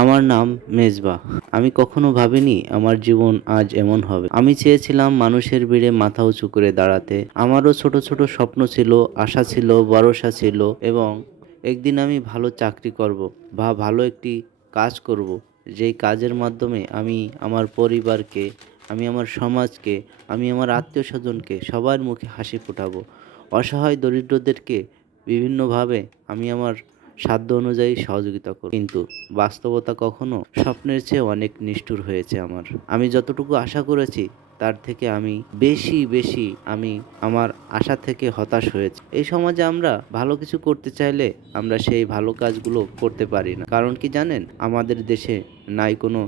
আমার নাম মেজবা। আমি কখনো ভাবিনি আমার জীবন আজ এমন হবে। আমি চেয়েছিলাম মানুষের ভিড়ে মাথা উঁচু করে দাঁড়াতে। আমারও ছোট ছোট স্বপ্ন ছিল, আশা ছিল, ভরসা ছিল এবং একদিন আমি ভালো চাকরি করব বা ভালো একটি কাজ করব, যেই কাজের মাধ্যমে আমি আমার পরিবারকে, আমি আমার সমাজকে, আমি আমার আত্মীয় স্বজনকে সবার মুখে হাসি ফোটাবো। অসহায় দরিদ্রদেরকে বিভিন্নভাবে আমি আমার সাধ্য অনুযায়ী সহযোগিতা করব। কিন্তু বাস্তবতা কখনো স্বপ্নের চেয়ে অনেক নিষ্ঠুর হয়েছে আমার। আমি যতটুকু আশা করেছি তার থেকে আমি বেশি আমি আমার আশা থেকে হতাশ হয়েছি। এই সমাজে আমরা ভালো কিছু করতে চাইলে আমরা সেই ভালো কাজগুলো করতে পারি না। কারণ কি জানেন? আমাদের দেশে নাই কোনো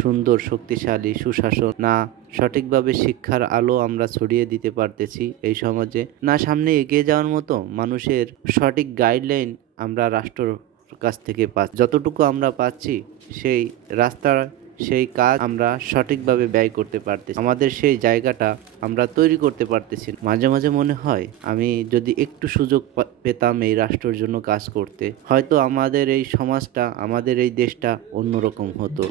সুন্দর শক্তিশালী সুশাসন, না সঠিকভাবে শিক্ষার আলো আমরা ছড়িয়ে দিতে পারতেছি এই সমাজে, না সামনে এগিয়ে যাওয়ার মতো মানুষের সঠিক গাইডলাইন আমরা রাষ্ট্রর কাছ থেকে পাচ্ছি। যতটুকু আমরা পাচ্ছি সেই রাস্তার সেই কাজ আমরা সঠিকভাবে ব্যয় করতে পারতেছি, আমাদের সেই জায়গাটা আমরা তৈরি করতে পারতেছি না। মাঝে মাঝে মনে হয় আমি যদি একটু সুযোগ পেতাম এই রাষ্ট্রের জন্য কাজ করতে, হয়তো আমাদের এই সমাজটা, আমাদের এই দেশটা অন্যরকম হতো।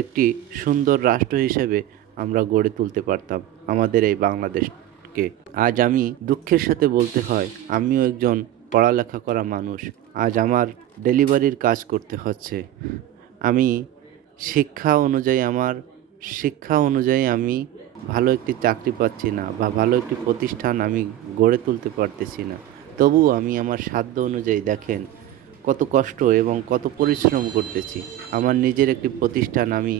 একটি সুন্দর রাষ্ট্র হিসেবে আমরা গড়ে তুলতে পারতাম আমাদের এই বাংলাদেশকে। আজ আমি দুঃখের সাথে বলতে হয়, আমিও একজন পড়ালেখা করা মানুষ। আজ আমার ডেলিভারির কাজ করতে হচ্ছে। আমি আমার শিক্ষা অনুযায়ী আমি ভালো একটি চাকরি পাচ্ছি না বা ভালো একটি প্রতিষ্ঠান আমি গড়ে তুলতে পারতেছি না। তবুও আমি আমার সাধ্য অনুযায়ী দেখেন কত কষ্ট এবং কত পরিশ্রম করতেছি। আমার নিজের একটি প্রতিষ্ঠান আমি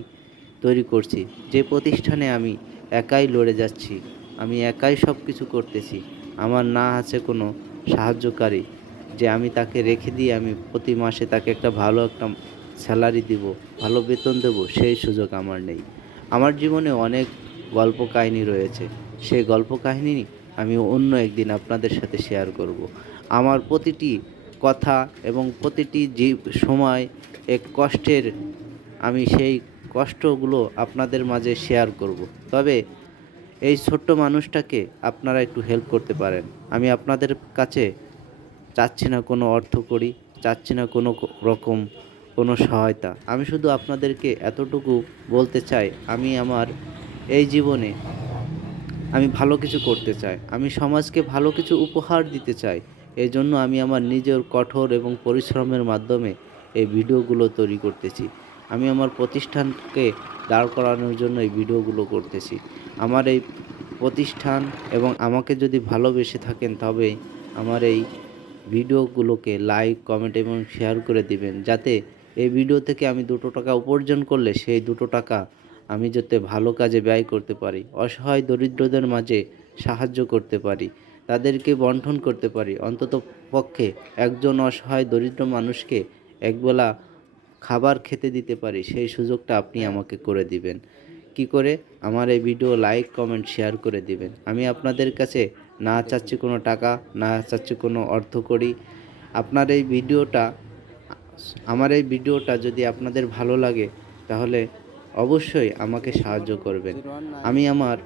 তৈরি করছি, যে প্রতিষ্ঠানে আমি একাই লড়ে যাচ্ছি, আমি একাই সব কিছু করতেছি। আমার না আছে কোনো সাহায্যকারী যে আমি তাকে রেখে দিয়ে আমি প্রতি মাসে তাকে একটা ভালো একটা স্যালারি দিব, ভালো বেতন দেব, সেই সুযোগ আমার নেই। আমার জীবনে অনেক গল্প কাহিনী রয়েছে, সেই গল্প কাহিনী আমি অন্য একদিন আপনাদের সাথে শেয়ার করব। আমার প্রতিটি কথা এবং প্রতিটি সময় এক কষ্টের, আমি সেই কষ্টগুলো আপনাদের মাঝে শেয়ার করব। তবে এই ছোট্ট মানুষটাকে আপনারা একটু হেল্প করতে পারেন। আমি আপনাদের কাছে চাচ্ছি না কোনো অর্থকড়ি, চাচ্ছি না কোনো রকম কোনো সহায়তা। আমি শুধু আপনাদেরকে এতটুকু বলতে চাই, আমি আমার এই জীবনে আমি ভালো কিছু করতে চাই, আমি সমাজকে ভালো কিছু উপহার দিতে চাই। এজন্য আমি আমার নিজের কঠোর এবং পরিশ্রমের মাধ্যমে এই ভিডিওগুলো তৈরি করতেছি। আমি আমার প্রতিষ্ঠানকে দাঁড় করানোর জন্য এই ভিডিওগুলো করতেছি। আমার এই প্রতিষ্ঠান এবং আমাকে যদি ভালোবেসে থাকেন, তবে আমার এই ভিডিওগুলোকে লাইক, কমেন্ট এবং শেয়ার করে দিবেন, যাতে এই ভিডিও থেকে আমি 2 টাকা উপার্জন করলে সেই 2 টাকা আমি যাতে ভালো কাজে ব্যয় করতে পারি, অসহায় দরিদ্রদের মাঝে সাহায্য করতে পারি, তাদেরকে বন্টন করতে পারি। অন্তত পক্ষে একজন অসহায় দরিদ্র মানুষকে একবেলা খাবার খেতে দিতে পারি, সেই সুযোগটা আপনি আমাকে করে দিবেন। কি করে? আমার এই ভিডিও লাইক, কমেন্ট, শেয়ার করে দিবেন। আমি আপনাদের কাছে না চাচ্ছি কোনো টাকা, না চাচ্ছি কোনো অর্থকড়ি। আপনার এই ভিডিওটা, আমার এই ভিডিওটা যদি আপনাদের ভালো লাগে, তাহলে অবশ্যই আমাকে সাহায্য করবেন। আমি আমার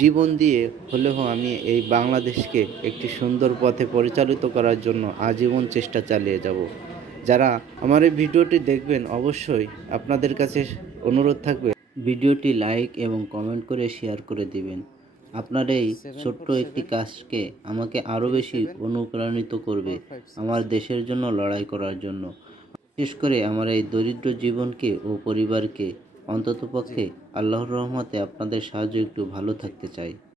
জীবন দিয়ে হলেও আমি এই বাংলাদেশকে একটি সুন্দর পথে পরিচালিত করার জন্য আজীবন চেষ্টা চালিয়ে যাব। যারা আমার এই ভিডিওটি দেখবেন, অবশ্যই আপনাদের কাছে অনুরোধ থাকবে ভিডিওটি লাইক এবং কমেন্ট করে শেয়ার করে দিবেন। আপনার এই ছোট্ট একটি কাজকে আমাকে আরও বেশি অনুপ্রাণিত করবে আমার দেশের জন্য লড়াই করার জন্য। বিশেষ করে আমার এই দরিদ্র জীবনকে ও পরিবারকে অন্ততপক্ষে আল্লাহর রহমতে আপনাদের সাহায্যে একটু ভালো থাকতে চাই।